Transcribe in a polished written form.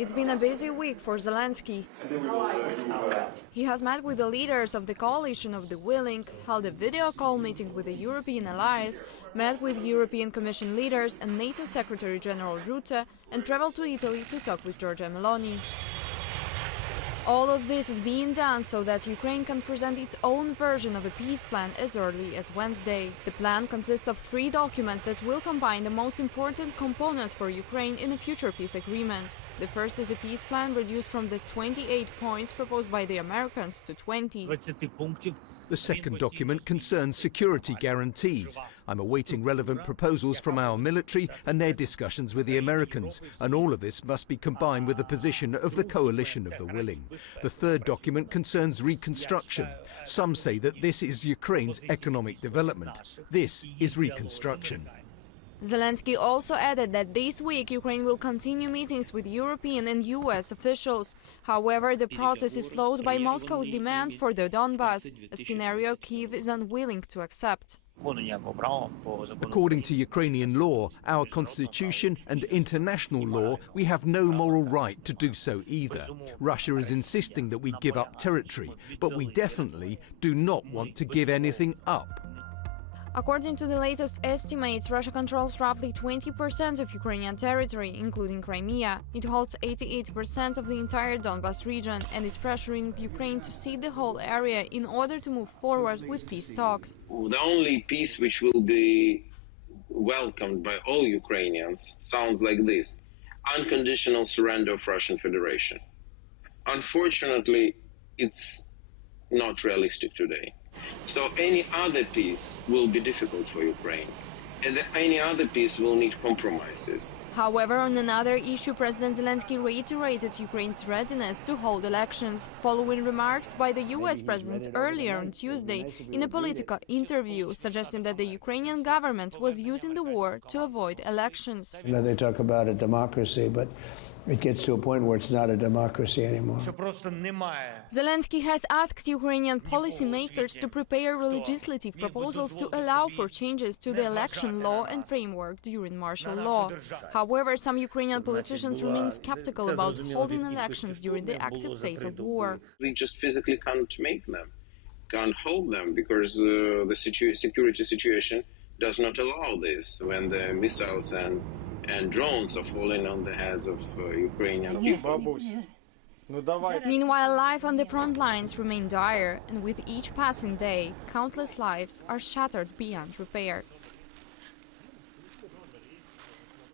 It's been a busy week for Zelenskyy. He has met with the leaders of the coalition of the willing, held a video call meeting with the European allies, met with European Commission leaders and NATO Secretary General Rutte, and traveled to Italy to talk with Giorgia Meloni. All of this is being done so that Ukraine can present its own version of a peace plan as early as Wednesday. The plan consists of 3 documents that will combine the most important components for Ukraine in a future peace agreement. The first is a peace plan reduced from the 28 points proposed by the Americans to 20. The second document concerns security guarantees. I'm awaiting relevant proposals from our military and their discussions with the Americans, and all of this must be combined with the position of the coalition of the willing. The third document concerns reconstruction. Some say that this is Ukraine's economic development. This is reconstruction. Zelenskyy also added that this week Ukraine will continue meetings with European and US officials. However, the process is slowed by Moscow's demand for the Donbas, a scenario Kyiv is unwilling to accept. According to Ukrainian law, our constitution and international law, we have no moral right to do so either. Russia is insisting that we give up territory, but we definitely do not want to give anything up. According to the latest estimates, Russia controls roughly 20% of Ukrainian territory, including Crimea. It holds 88% of the entire Donbas region and is pressuring Ukraine to cede the whole area in order to move forward with peace talks. The only peace which will be welcomed by all Ukrainians sounds like this: unconditional surrender of Russian Federation. Unfortunately, it's not realistic today. So any other peace will be difficult for Ukraine, and any other peace will need compromises. However, on another issue, President Zelenskyy reiterated Ukraine's readiness to hold elections, following remarks by the US President earlier on Tuesday in a Politico interview, suggesting that the Ukrainian government was using the war to avoid elections. You know, they talk about a democracy, but it gets to a point where it's not a democracy anymore. Zelenskyy has asked Ukrainian policymakers to prepare legislative proposals to allow for changes to the election law and framework during martial law. However, some Ukrainian politicians remain skeptical about holding elections during the active phase of war. We just physically can't make them, can't hold them, because the security situation does not allow this when the missiles and drones are falling on the heads of Ukrainian people. Meanwhile, life on the front lines remain dire, and with each passing day, countless lives are shattered beyond repair.